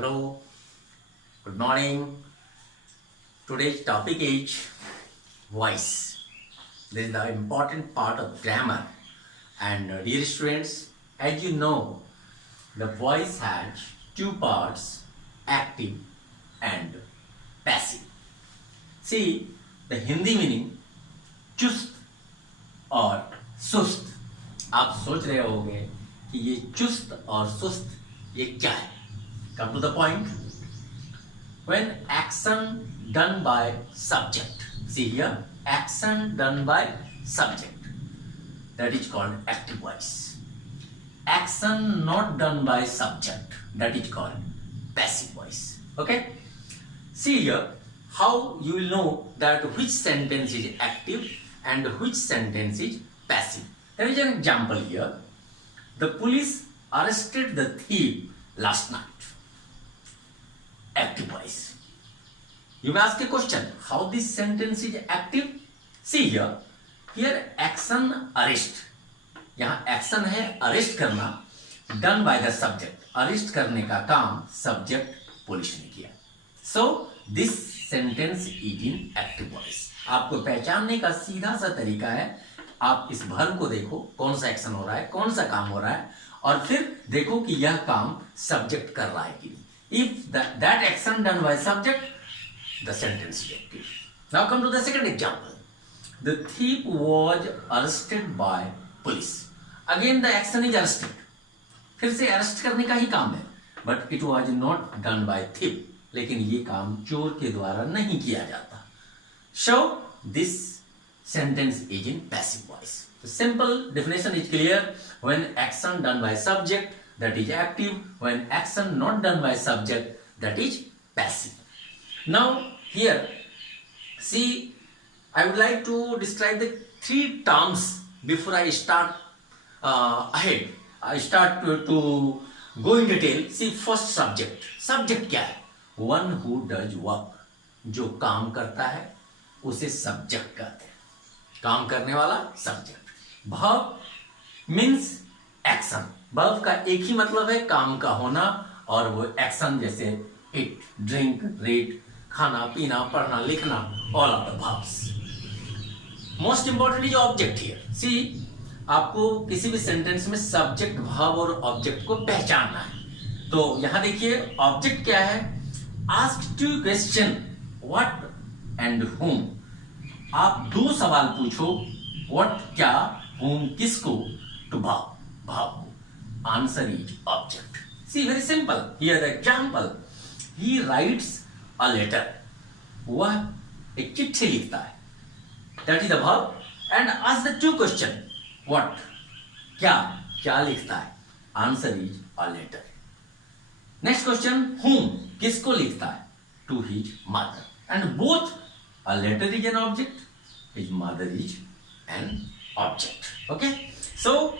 Hello, good morning. Today's topic is voice. This is the important part of grammar. And dear students, as you know, the voice has two parts, active and passive. See, the Hindi meaning चुस्त और सुस्त. आप सोच रहे होंगे कि ये चुस्त और सुस्त ये क्या है. Come to the point. When action done by subject, see here, action done by subject, that is called active voice. Action not done by subject, that is called passive voice. Okay? See here, how you will know that which sentence is active and which sentence is passive. There is an example here. The police arrested the thief last night. Active voice. You may ask a question, how this sentence is active? See here, action arrest. यहाँ action है arrest करना, done by the subject. Arrest करने का काम subject police ने किया. So this sentence is in active voice. आपको पहचानने का सीधा सा तरीका है, आप इस वर्ब को देखो कौन सा एक्शन हो रहा है, कौन सा काम हो रहा है, और फिर देखो कि यह काम सब्जेक्ट कर रहा है कि नहीं. If that action done by subject, the sentence is active. Now come to the second example. The thief was arrested by police. Again the action is arrested. फिर से अरेस्ट करने का ही काम है, but it was not done by thief. लेकिन ये काम चोर के द्वारा नहीं किया जाता. So this sentence is in passive voice. The simple definition is clear. When action done by subject, that is active. When action not done by subject, that is passive. Now here, see, I would like to describe the three terms before I start ahead. I start to go in detail. See, first subject. Subject क्या है? One who does work. जो काम करता है उसे subject कहते हैं. काम करने वाला subject. Verb means action. Verb का एक ही मतलब है काम का होना, और वो एक्शन जैसे eat, drink, read, खाना, पीना, पढ़ना, लिखना, all of the verbs. Most important is object here. See, आपको किसी भी सेंटेंस में सब्जेक्ट, वर्ब और ऑब्जेक्ट को पहचानना है. तो यहां देखिए ऑब्जेक्ट क्या है. Ask two question, what and whom. आप दो सवाल पूछो, what क्या, whom किसको, to verb, verb. Answer is object. See, very simple. Here the example. He writes a letter. वह एक चिट्ठी लिखता है. That is the verb. And ask the two question. What? क्या? क्या लिखता है? Answer is a letter. Next question. Whom? किसको लिखता है? To his mother. And both, a letter is an object, his mother is an object. Okay? So,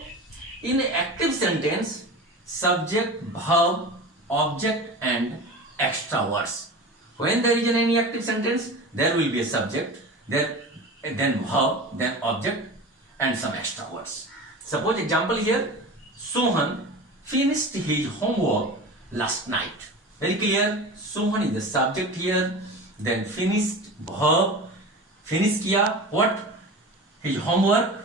in active sentence, subject, verb, object and extra words. When there is any active sentence, there will be a subject, then verb, then object and some extra words. Suppose example here, Sohan finished his homework last night. Very clear, Sohan is the subject here, then finished, verb, finish किया, what? His homework,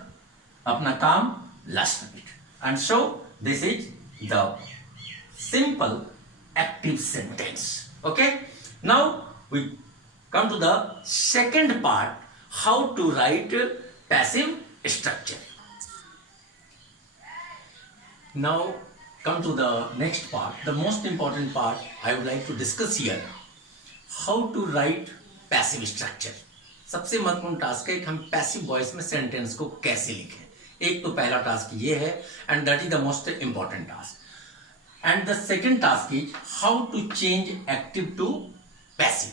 अपना काम, last night. And so this is the simple active sentence. Okay? Now we come to the second part, how to write passive structure. Now come to the next part, the most important part I would like to discuss here, how to write passive structure. सबसे महत्वपूर्ण task है कि हम passive voice में sentence को कैसे लिखें. एक तो पहला टास्क ये है, and that is the most important task. And the second task is how to change active to passive.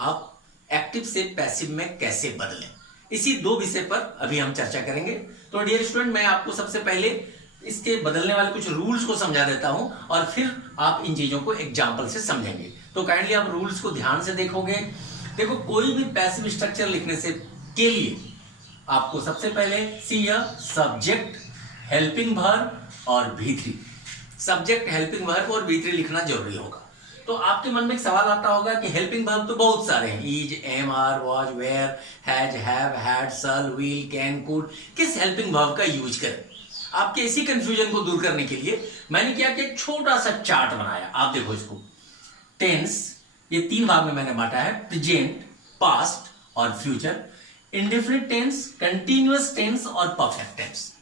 आप एक्टिव से पैसिव में कैसे बदलें, इसी दो विषय पर अभी हम चर्चा करेंगे. तो डियर स्टूडेंट, मैं आपको सबसे पहले इसके बदलने वाले कुछ रूल्स को समझा देता हूं, और फिर आप इन चीजों को एग्जाम्पल से समझेंगे. तो काइंडली आप रूल्स को ध्यान से देखोगे. देखो, कोई भी पैसिव स्ट्रक्चर लिखने से के लिए आपको सबसे पहले सी सब्जेक्ट, हेल्पिंग वर्ब और V3. सब्जेक्ट, हेल्पिंग वर्ब और V3 लिखना जरूरी होगा. तो तो आपके मन में एक सवाल आता होगा कि हेल्पिंग वर्ब तो बहुत सारे हैं, is, am, are, was, were, has, have, had, shall, will, can, could, किस हेल्पिंग वर्ब का यूज करें। आपके इसी कंफ्यूजन को दूर करने के लिए मैंने क्या कि एक छोटा सा चार्ट बनाया। आप देखो इसको, टेंस ये 3 भाग में मैंने बांटा है, प्रेजेंट, पास्ट और future, indefinite tense, continuous tense और परफेक्ट टेंस।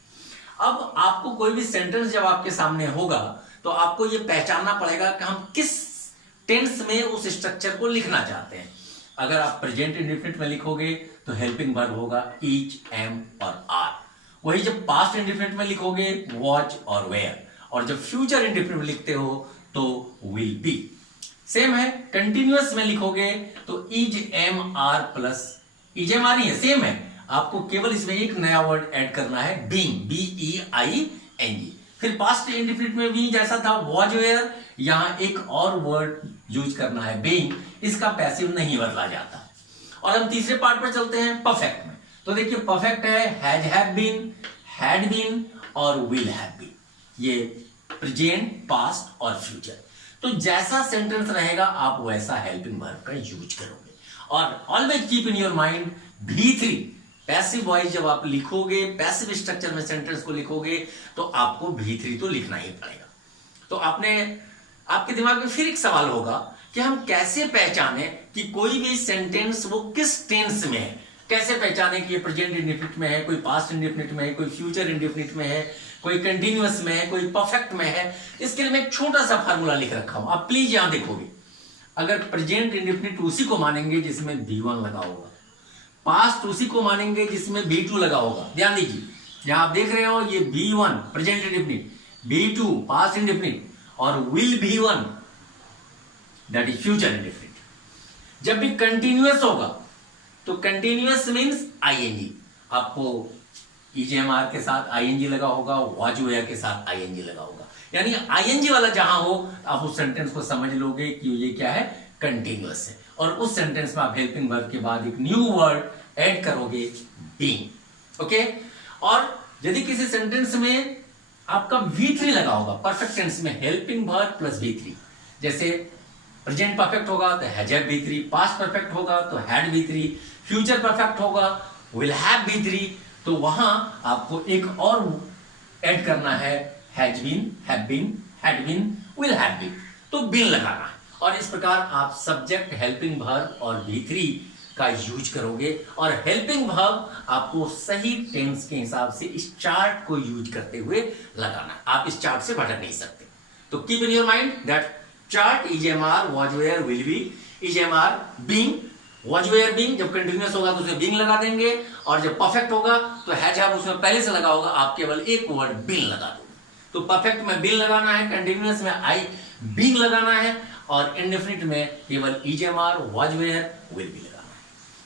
अब आपको कोई भी सेंटेंस जब आपके सामने होगा तो आपको यह पहचानना पड़ेगा कि हम किस टेंस में उस स्ट्रक्चर को लिखना चाहते हैं। अगर आप प्रेजेंट इंडेफिनिट में लिखोगे तो हेल्पिंग वर्ब होगा इज, एम और आर। वही जब पास्ट इंडेफिनिट में लिखोगे वॉच और वेयर, और जब फ्यूचर इंडेफिनिट में लिखते हो तो विल बी। सेम है, कंटिन्यूअस में लिखोगे तो is, am, are plus is, am, are ही है, सेम है। आपको केवल इसमें एक नया वर्ड ऐड करना है, बीइंग, BEING। फिर पास्ट इंडेफिनिट में भी जैसा था वॉज, वेयर, यहां एक और वर्ड यूज करना है, बीइंग। इसका पैसिव नहीं बदला जाता। और हम तीसरे पार्ट पर चलते हैं, परफेक्ट में। तो देखिए परफेक्ट है has, have been, had been और विल हैव बीन। ये प्रेजेंट, पास्ट और फ्यूचर। तो जैसा सेंटेंस रहेगा आप वैसा हेल्पिंग वर्ब का यूज करोगे। और always keep in your mind V3 passive voice जब आप लिखोगे, पैसिव स्ट्रक्चर में सेंटेंस को लिखोगे तो आपको V3 तो लिखना ही पड़ेगा। तो आपके दिमाग में फिर एक सवाल होगा कि हम कैसे पहचाने कि कोई भी सेंटेंस वो किस टेंस में है। कैसे पहचाने कि ये प्रेजेंट इंडेफिनिट में है, कोई पास्ट इंडेफिनिट में है, कोई फ्यूचर इंडेफिनिट में है, कोई कंटिन्यूअस में है, कोई परफेक्ट में है। इसके लिए मैं एक छोटा सा फार्मूला लिख रखा हूं, आप प्लीज यहां देखोगे। अगर प्रेजेंट इंडेफिनिट उसी को मानेंगे जिसमें V1 लगा होगा, पास्ट उसी को मानेंगे जिसमें V2 लगा होगा। ध्यान दीजिए, यहां आप देख रहे हो ये V1 present indefinite, V2 past indefinite और will V1 that is future indefinite. जब भी कंटिन्यूअस होगा तो कंटिन्यूअस मींस ING, आपको EJMR के साथ ING लगा होगा, वाज, वेयर के साथ ING लगा होगा। यानी ING वाला जहां हो आप उस सेंटेंस को समझ लोगे कि ये क्या है, कंटिन्यूअस है। और उस सेंटेंस में आप हेल्पिंग वर्ब के बाद एक न्यू वर्ड ऐड करोगे, बीइंग। ओके। और यदि किसी सेंटेंस में आपका V3 लगा होगा, परफेक्ट टेंस में हेल्पिंग वर्ब प्लस V3, जैसे प्रेजेंट परफेक्ट होगा तो has have V3, past perfect होगा तो हैड V3, फ्यूचर परफेक्ट होगा विल हैव V3, तो वहां आपको एक और ऐड करना है, has been, have been, had been, will have been, तो बीन लगाना है। और इस प्रकार आप सब्जेक्ट, हेल्पिंग वर्ब और V3 का यूज करोगे। और हेल्पिंग वर्ब आपको सही टेंस के हिसाब से इस चार्ट को यूज करते हुए लगाना है। आप इस चार्ट से भटक नहीं सकते। तो keep in your mind that chart EJMR, was, where, will be, EJMR, being, was, where, being। जब कंटिन्यूअस होगा तो उसमें being लगा देंगे, और जब परफेक्ट होगा तो हैज, हैव उसमें पहले से लगा होगा, आप केवल एक वर्ड being लगा दोगे। तो परफेक्ट में being लगाना है, कंटिन्यूअस में being लगाना है, और इंडेफिनिट में केवल EJMR, was, where, will be लगाना है।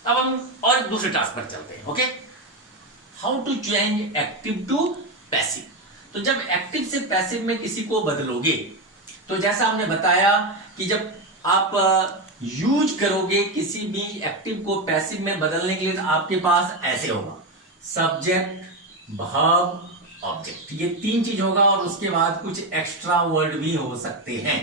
अब हम और दूसरे टास्क पर चलते हैं। Okay, how to change active to passive. तो जब एक्टिव से पैसिव में किसी को बदलोगे तो जैसा हमने बताया कि जब आप यूज करोगे किसी भी एक्टिव को पैसिव में बदलने के लिए तो आपके पास ऐसे होगा, सब्जेक्ट, वर्ब, ऑब्जेक्ट, ये 3 चीज होगा, और उसके बाद कुछ एक्स्ट्रा वर्ड भी हो सकते हैं,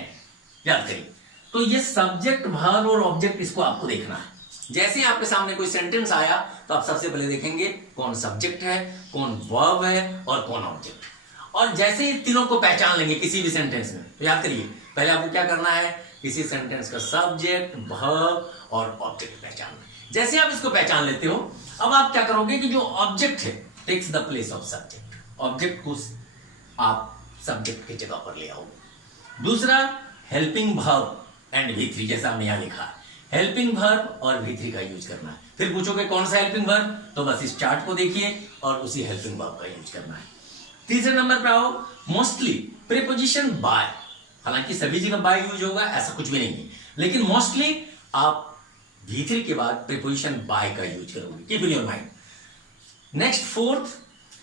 याद करिए। तो ये सब्जेक्ट, वर्ब और ऑब्जेक्ट, इसको आपको देखना है। जैसे ही आपके सामने कोई सेंटेंस आया तो आप सबसे पहले देखेंगे कौन सब्जेक्ट है, कौन वर्ब है और कौन ऑब्जेक्ट। और जैसे ही तीनों को पहचान लेंगे किसी भी सेंटेंस में, तो याद करिए पहले आपको क्या करना है, किसी सेंटेंस का सब्जेक्ट, वर्ब और ऑब्जेक्ट पहचानना। जैसे आप इसको पहचान लेते हो, अब आप क्या करोगे कि जो ऑब्जेक्ट है takes the place of subject, object को आप सब्जेक्ट की जगह पर ले आओगे। दूसरा हेल्पिंग वर्ब एंड V3, जैसा हमने यहां लिखा है, हेल्पिंग वर्ब और V3 का यूज करना है। फिर पूछोगे कौन सा हेल्पिंग वर्ब, तो बस इस चार्ट को देखिए और उसी हेल्पिंग वर्ब का यूज करना है। तीसरे नंबर पे आओ, मोस्टली प्रीपोजिशन बाय। हालांकि सभी जगह बाय यूज होगा ऐसा कुछ भी नहीं है, लेकिन मोस्टली आप V3 के बाद प्रीपोजिशन बाय का यूज करोगे। Keep in your mind. Next fourth,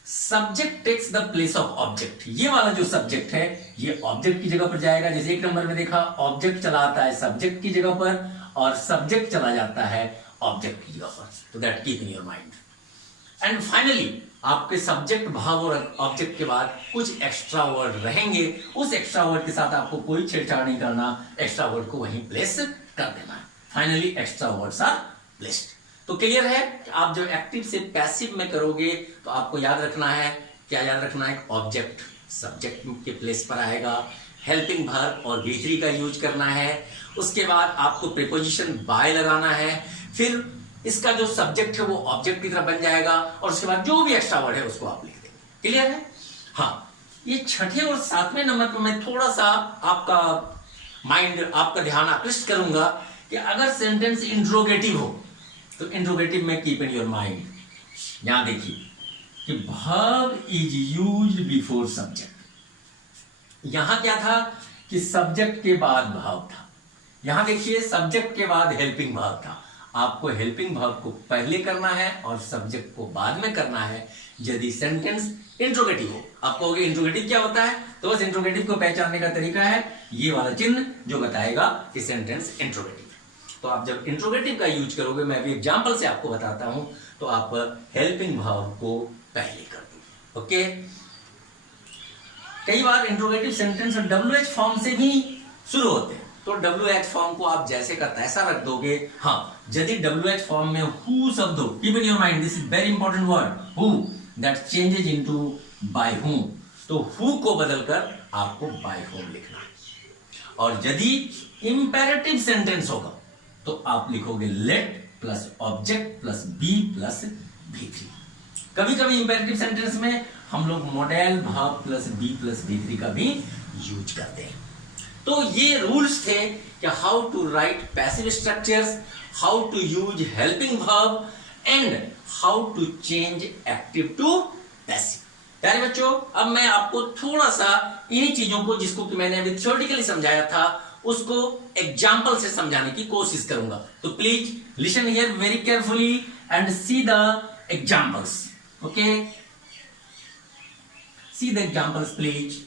subject takes the place of object. ये वाला जो सब्जेक्ट है ये ऑब्जेक्ट की जगह पर जाएगा। जैसे 1 नंबर में देखा, ऑब्जेक्ट चला आता है सब्जेक्ट की जगह पर और सब्जेक्ट चला जाता है ऑब्जेक्ट की जगह पर। तो that keep in your mind. And finally आपके सब्जेक्ट भाव और ऑब्जेक्ट के बाद कुछ एक्स्ट्रा वर्ड रहेंगे, उस एक्स्ट्रा वर्ड के साथ आपको कोई छेड़छाड़ नहीं करना, एक्स्ट्रा वर्ड को वहीं प्लेस कर देना है। Finally extra words are placed. तो क्लियर है कि आप जो एक्टिव से पैसिव में करोगे तो आपको याद रखना है, क्या याद रखना है, ऑब्जेक्ट सब्जेक्ट के प्लेस पर आएगा, हेल्पिंग वर्ब और भी का यूज करना है, उसके बाद आपको प्रीपोजिशन बाय लगाना है, फिर इसका जो सब्जेक्ट है वो ऑब्जेक्ट की तरह बन जाएगा और उसके बाद जो भी एक्स्ट्रा वर्ड है उसको आप लिख देंगे। क्लियर है? हाँ, ये छठे और सातवें नंबर पर मैं थोड़ा सा आपका माइंड, आपका ध्यान आकृष्ट करूंगा कि अगर सेंटेंस इंट्रोगेटिव हो तो इंट्रोगेटिव में कीप इन योर माइंड, यहां देखिए कि verb is used before subject. यहां क्या था कि सब्जेक्ट के बाद वर्ब था, यहां देखिए सब्जेक्ट के बाद हेल्पिंग वर्ब था। आपको हेल्पिंग वर्ब को पहले करना है और सब्जेक्ट को बाद में करना है यदि सेंटेंस इंट्रोगेटिव हो। आप कहोगे इंट्रोगेटिव क्या होता है, तो बस इंट्रोगेटिव को पहचानने का तरीका है ये वाला चिन्ह जो बताएगा कि सेंटेंस इंट्रोगेटिव। तो आप जब इंट्रोगेटिव का यूज करोगे, मैं अभी एग्जांपल से आपको बताता हूं, तो आप हेल्पिंग वर्ब को पहले कर दो। ओके, कई बार इंट्रोगेटिव सेंटेंस WH फॉर्म से भी शुरू होते हैं, तो WH फॉर्म को आप जैसे का तैसा रख दोगे। हाँ, यदि WH फॉर्म में हु शब्द हो, keep in your mind, this is very important word, who that changes into bye whom, तो हु को बदलकर आपको बाय whom लिखना है। और यदि इंपेरेटिव सेंटेंस होगा तो आप लिखोगे let plus object plus be plus V3। कभी कभी इंपेरेटिव सेंटेंस में हम लोग modal verb plus be plus V3 का भी यूज करते हैं। तो ये रूल्स थे कि how to write passive structures, how to use helping verb and how to change active to passive. प्यारे बच्चों, अब मैं आपको थोड़ा सा इन्हीं चीजों को जिसको कि मैंने अभी थ्योरेटिकली समझाया था उसको एग्जाम्पल से समझाने की कोशिश करूंगा। तो please listen here very carefully and see the examples. Okay, see the examples please.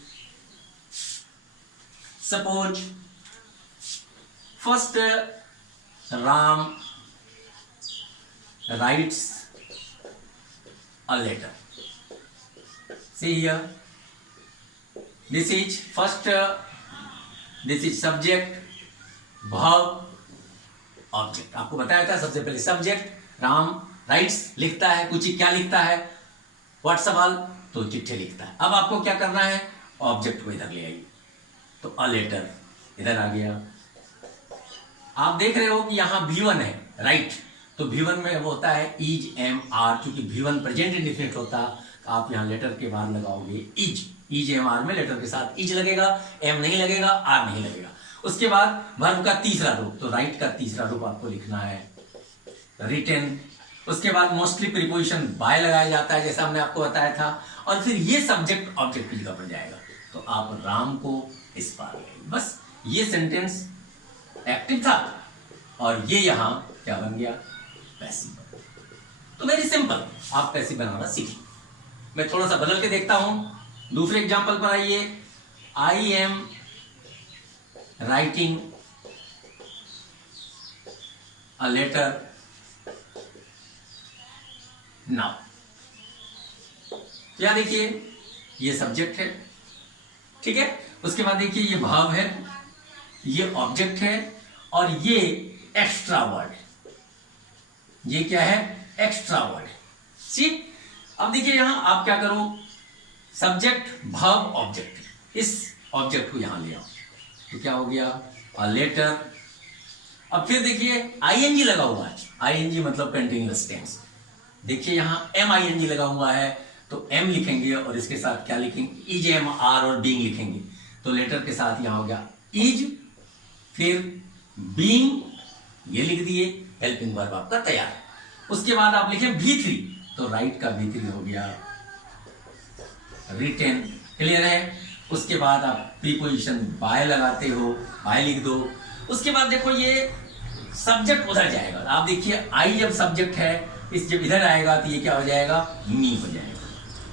Suppose first Ram writes a letter. See here, this is first, this is subject, verb, object। आपको बताया था सबसे पहले सब्जेक्ट, राम राइट्स लिखता है, कुछ क्या लिखता है, व्हाट सवाल, तो चिट्ठी लिखता है। अब आपको क्या करना है, ऑब्जेक्ट को इधर ले आइए, तो अ लेटर इधर आ गया। आप देख रहे हो कि यहां V1 है, राइट, तो V1 में वो होता है इज एम आर, क्योंकि V1 प्रेजेंट इंडिफिनिट होता, तो आप यहां लेटर के बाद लगाओगे इज एम आर में लेटर के साथ इज लगेगा, एम नहीं लगेगा, आर नहीं लगेगा। उसके बाद वर्ब का तीसरा रूप, तो राइट का तीसरा रूप आपको लिखना है रिटन। उसके बाद मोस्टली प्रीपोजिशन बाय लगाया जाता है जैसा हमने आपको बताया था, और फिर ये सब्जेक्ट ऑब्जेक्ट की जगह पर जाएगा, तो आप राम को इस पार ले। बस ये सेंटेंस एक्टिव था और ये यहां क्या बन गया, पैसिव। तो वेरी सिंपल, आप पैसिव बनाना सीखिए। मैं थोड़ा सा बदल के देखता हूं, दूसरे एग्जांपल पर आइए। I am writing a letter now. क्या देखिए, ये सब्जेक्ट है, ठीक है। उसके बाद देखिए ये भाव है, ये ऑब्जेक्ट है और ये एक्स्ट्रा वर्ड है। ये क्या है, एक्स्ट्रा वर्ड है। ठीक, अब देखिए यहां आप क्या करो, सब्जेक्ट भाव ऑब्जेक्ट, इस ऑब्जेक्ट को यहां ले आओ, तो क्या हो गया, अ लेटर। अब फिर देखिए आईएनजी लगा हुआ है, आईएनजी मतलब कंटिन्यूअस टेंस। देखिए यहां MING लगा हुआ है, तो M लिखेंगे और इसके साथ क्या लिखेंगे, इज एम आर और बीइंग लिखेंगे, तो लेटर के साथ यहां हो गया इज, फिर बीइंग ये लिख दिए, हेल्पिंग वर्ब आपका तैयार। उसके बाद आप लिखें V3, तो राइट का V3 हो गया रिटन। क्लियर है? उसके बाद आप प्रीपोजिशन बाय लगाते हो, बाय लिख दो। उसके बाद देखो ये सब्जेक्ट उधर जाएगा, आप देखिए आई जब सब्जेक्ट है, इस जब इधर आएगा तो ये क्या हो जाएगा, मी हो जाएगा,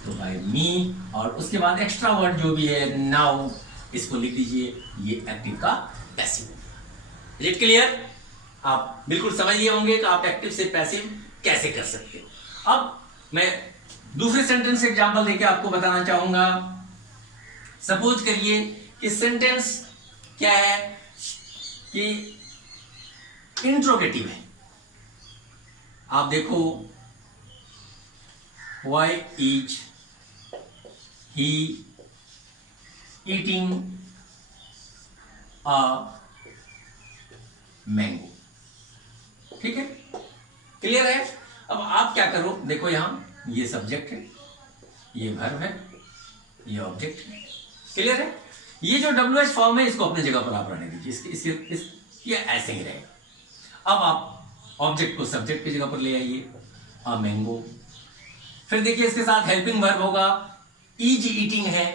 तो बाय मी। और उसके बाद एक्स्ट्रा वर्ड जो भी है नाउ, इसको लिख दीजिए, ये एक्टिव का पैसिव। Is it clear? आप बिल्कुल समझ लिए होंगे कि आप एक्टिव से पैसिव कैसे कर सकते हो। अब मैं दूसरे सेंटेंस एग्जांपल देके आपको बताना चाहूंगा। सपोज करिए कि सेंटेंस क्या है कि इंट्रोगेटिव है। आप देखो, why is he eating a mango. ठीक है, क्लियर है। अब आप क्या करो, देखो यहां ये सब्जेक्ट है, ये वर्ब है, ये ऑब्जेक्ट है। क्लियर है। ये जो WH फॉर्म है इसको अपनी जगह पर आप रहने दीजिए, ये ऐसे ही रहेगा। अब आप ऑब्जेक्ट को सब्जेक्ट की जगह पर ले आइए, अ मैंगो। फिर देखिए इसके साथ हेल्पिंग वर्ब होगा, इज ईटिंग है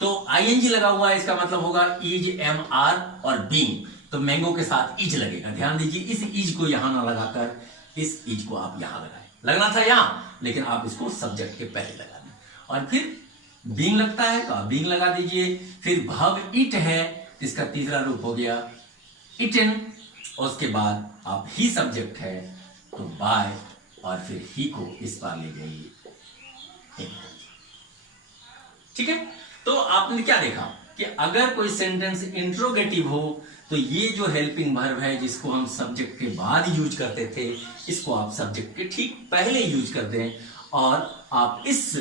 तो ING लगा हुआ है, इसका मतलब होगा इज MR और बीइंग, तो मैंगो के साथ इज लगेगा। ध्यान दीजिए, इस इज को यहां ना लगाकर इस इज को आप यहां लगाएं। लगना था यहां, लेकिन आप इसको सब्जेक्ट के पहले लगा दें। और फिर बीइंग लगता है तो आप बीइंग लगा दीजिए। फिर वर्ब इट है, इसका तीसरा रूप हो गया इटन, और उसके बाद आप ही सब्जेक्ट है तो बाय, और फिर ही को इस बार ले जाइए। ठीक है, तो आपने क्या देखा कि अगर कोई सेंटेंस इंट्रोगेटिव हो तो ये जो हेल्पिंग वर्ब है जिसको हम सब्जेक्ट के बाद यूज करते थे, इसको आप सब्जेक्ट के ठीक पहले यूज कर दें, और आप इस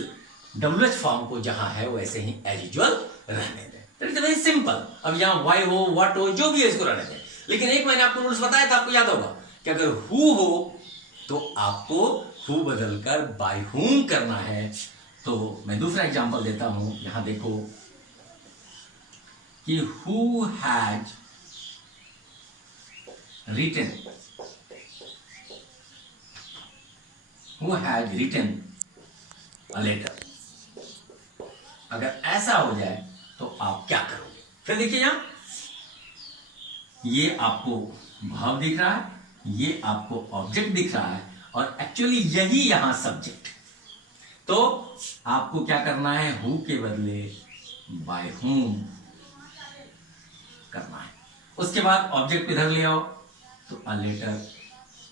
WH फॉर्म को जहां है वैसे ही एज यूजुअल रहने दें। It's very simple. अब यहां वाई हो, व्हाट हो, जो भी है इसको रहने दें। लेकिन एक मैंने आपको रूल्स बताया था, आपको याद होगा कि अगर हु हो तो आपको हु बदलकर बाय हुम करना है। तो मैं दूसरा एग्जांपल देता हूं, यहां देखो कि who has written, who has written a letter. अगर ऐसा हो जाए तो आप क्या करोगे? फिर देखिए यहां ये आपको भाव दिख रहा है, ये आपको ऑब्जेक्ट दिख रहा है, और एक्चुअली यही यहां सब्जेक्ट। तो आपको क्या करना है, हु के बदले बाय हुम करना है। उसके बाद ऑब्जेक्ट इधर ले आओ तो अ लेटर,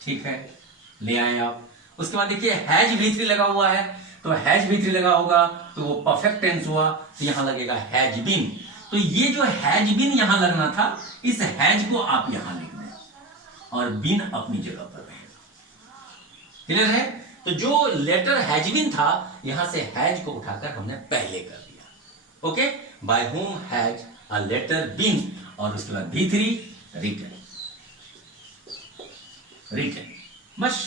ठीक है, ले आए आप। उसके बाद देखिए हैज V3 लगा हुआ है, तो हैज V3 लगा होगा तो वो परफेक्ट टेंस हुआ, तो यहां लगेगा हैज बीन। तो ये जो हैज बीन यहां लगना था, इस हैज को आप यहां लिख दें और बीन अपनी जगह पर रहेगा। क्लियर है। तो जो लेटर हैज बीन था, यहां से हैज को उठाकर हमने पहले कर दिया। Okay, by whom has a letter been, और उसके बाद V3 रिटन, रिटन, बस।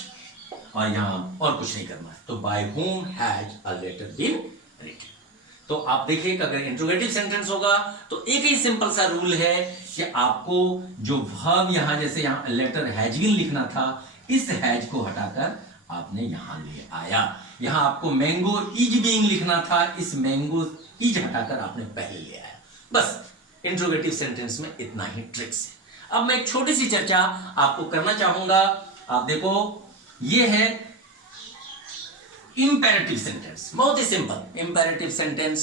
और यहां और कुछ नहीं करना है। तो by whom has a letter been written. तो आप देखिए कि अगर इंट्रोगेटिव सेंटेंस होगा तो एक ही सिंपल सा रूल है कि आपको जो वर्ब यहां, जैसे यहां लेटर हैज बीन लिखना था, इस हैज को हटाकर आपने यहां ले आया। यहां आपको मैंगो इज बीइंग लिखना था, इस मैंगो इज हटाकर आपने पहले ले आया। बस इंट्रोगेटिव सेंटेंस में इतना ही ट्रिक्स है। अब मैं एक छोटी सी चर्चा आपको करना चाहूंगा। आप देखो, ये है इंपेरेटिव सेंटेंस, बहुत ही सिंपल इंपेरेटिव सेंटेंस।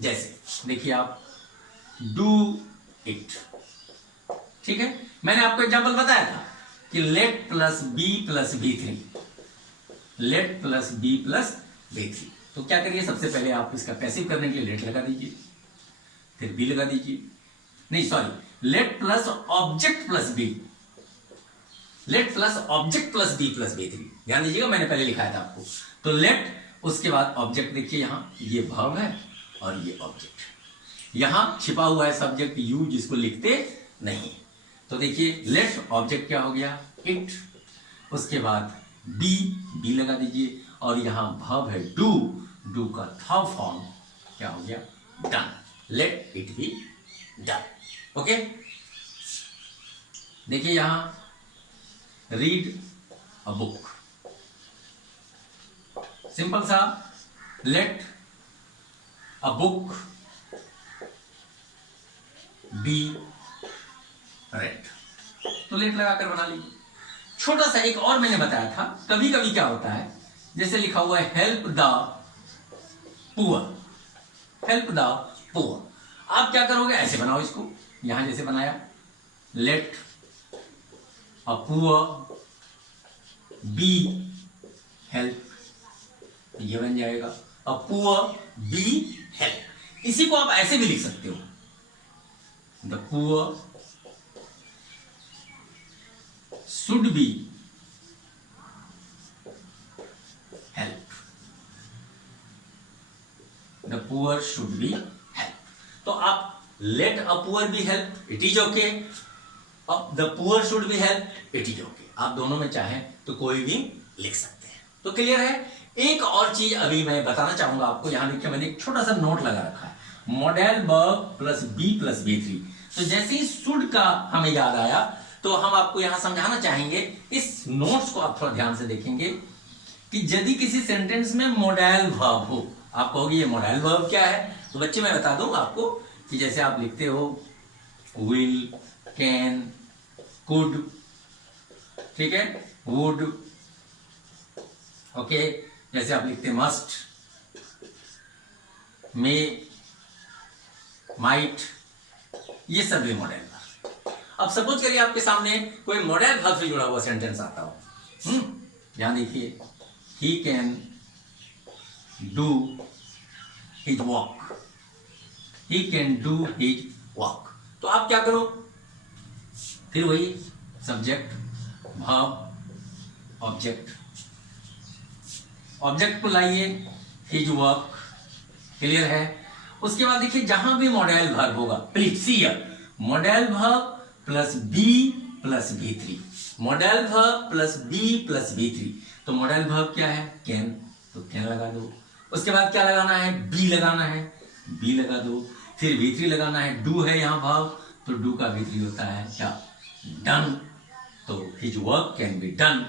जैसे देखिए आप, डू इट, ठीक है। मैंने आपको एग्जांपल बताया था कि let plus be plus V3, let plus be plus V3। तो क्या करिए, सबसे पहले आप इसका पैसिव करने के लिए लेट लगा दीजिए, फिर बी लगा दीजिए, नहीं sorry, let plus object plus be, let plus object plus be plus V3। ध्यान दीजिएगा, मैंने पहले लिखाया था आपको। तो लेट, उसके बाद ऑब्जेक्ट, देखिए यहां ये वर्ब है और ये ऑब्जेक्ट, यहां छिपा हुआ है सब्जेक्ट यू, जिसको लिखते नहीं। तो देखिए लेट ऑब्जेक्ट क्या हो गया, इट, उसके बाद बी, बी लगा दीजिए, और यहां वर्ब है डू, डू का थर्ड फॉर्म क्या हो गया, done. Let it be done. Okay, देखिए यहां रीड अ बुक, सिंपल सा, let a book be read. तो लेट लगाकर बना लीजिए। छोटा सा एक और मैंने बताया था, कभी कभी क्या होता है, जैसे लिखा हुआ है help the poor, help the poor, आप क्या करोगे, ऐसे बनाओ इसको, यहां जैसे बनाया, let a poor be help तो ये बन जाएगा अ पुअर बी हेल्प। इसी को आप ऐसे भी लिख सकते हो, the poor should be help, the poor should be help. तो आप let a poor be help, it is okay, the poor should be help, it is okay. आप दोनों में चाहें तो कोई भी लिख सकते हैं। तो क्लियर है। एक और चीज अभी मैं बताना चाहूंगा आपको, यहां देखिए मैंने एक छोटा सा नोट लगा रखा है, मॉडल वर्ब प्लस बी3। तो जैसे ही शुड का हमें याद आया तो हम आपको यहां समझाना चाहेंगे, इस नोट्स को आप थोड़ा ध्यान से देखेंगे कि यदि किसी सेंटेंस में मॉडल वर्ब हो, आप कहोगे ये मॉडल वर्ब क्या है? तो बच्चे मैं बता दूं आपको कि जैसे आप लिखते हो विल, कैन, कुड, ठीक है, वुड, ओके, जैसे आप लिखते मस्ट, मे, माइट, ये सब भी मॉडल वर्ब। अब सपोज करिए आपके सामने कोई मॉडल वर्ब से जुड़ा हुआ सेंटेंस आता हो, यहां देखिए he can do his walk, he can do his walk. तो आप क्या करो, फिर वही सब्जेक्ट, वर्ब, ऑब्जेक्ट, ऑब्जेक्ट को लाइए हिज वर्क, क्लियर है। उसके बाद देखिए जहां भी मॉडल वर्ब होगा, please see here, modal verb plus be plus बी3, modal verb plus be plus बी3। तो मॉडल वर्ब क्या है? कैन, तो कैन लगा दो। उसके बाद क्या लगाना है? बी लगाना है, बी लगा दो। फिर बी3 लगाना है, डू है यहां वर्ब, तो डू का बी3 होता है क्या? डन। तो his work can be done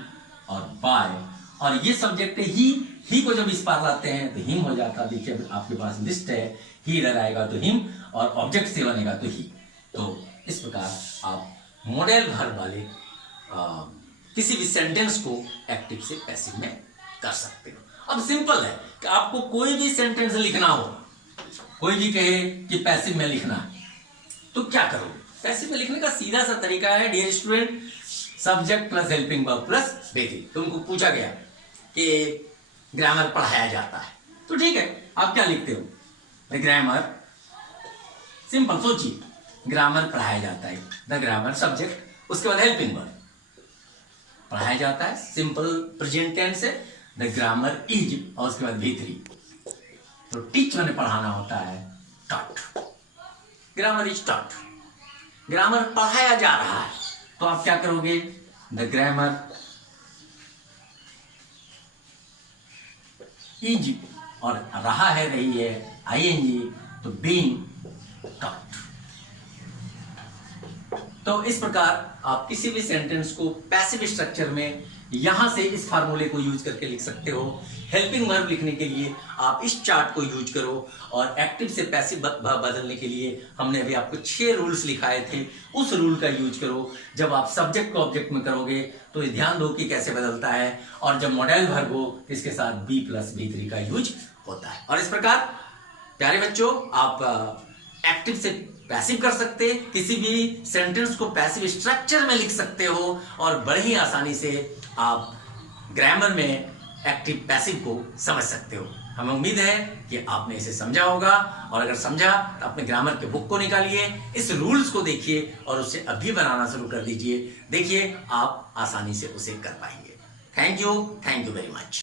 और बाय, और ये सब्जेक्ट ही को जब इस पार लाते हैं तो हिम हो जाता। देखिए आपके पास लिस्ट है, ही इधर आएगा तो हिम, और ऑब्जेक्ट से बनेगा तो ही। तो इस प्रकार आप मॉडल वर्ब वाले किसी भी सेंटेंस को एक्टिव से पैसिव में कर सकते हो। अब सिंपल है कि आपको कोई भी सेंटेंस लिखना हो, कोई भी कहे कि पैसिव में लिखना है, तो क्या करो? पैसिव में लिखने का सीधा सा तरीका है, dear student, subject plus helping verb plus बी3। तुमको पूछा गया कि ग्रामर पढ़ाया जाता है, तो ठीक है, आप क्या लिखते हो? द ग्रामर, सिंपल सोचिए, ग्रामर पढ़ाया जाता है, द ग्रामर सब्जेक्ट, उसके बाद हेल्पिंग वर्ब, पढ़ाया जाता है, सिंपल प्रेजेंट टेंस है, द ग्रामर इज, और उसके बाद बी3। तो टीच मैंने पढ़ाना होता है, taught, grammar is taught, grammar पढ़ाया जा रहा है, तो आप क्या करोगे? द ग्रामर इज, और रहा है, रही है, आईएनजी, तो बीइंग टॉट। तो इस प्रकार आप किसी भी सेंटेंस को पैसिव स्ट्रक्चर में यहां से इस फार्मूले को यूज करके लिख सकते हो। हेल्पिंग वर्ब लिखने के लिए आप इस चार्ट को यूज करो, और एक्टिव से पैसिव बदलने के लिए हमने अभी आपको 6 रूल्स लिखाए थे, उस रूल का यूज करो। जब आप सब्जेक्ट को ऑब्जेक्ट में करोगे तो ध्यान दो कि कैसे बदलता है, और जब मॉडल वर्ब हो तो इसके साथ बी प्लस बी3 का यूज होता है। और इस प्रकार प्यारे बच्चों, आप एक्टिव से पैसिव कर सकते, किसी भी सेंटेंस को पैसिव स्ट्रक्चर में लिख सकते हो, और बड़ी ही आसानी से आप ग्रामर में एक्टिव पैसिव को समझ सकते हो। हमें उम्मीद है कि आपने इसे समझा होगा, और अगर समझा तो अपने ग्रामर के बुक को निकालिए, इस रूल्स को देखिए और उसे अभी बनाना शुरू कर दीजिए। देखिए आप आसानी से उसे कर पाएंगे। Thank you very much.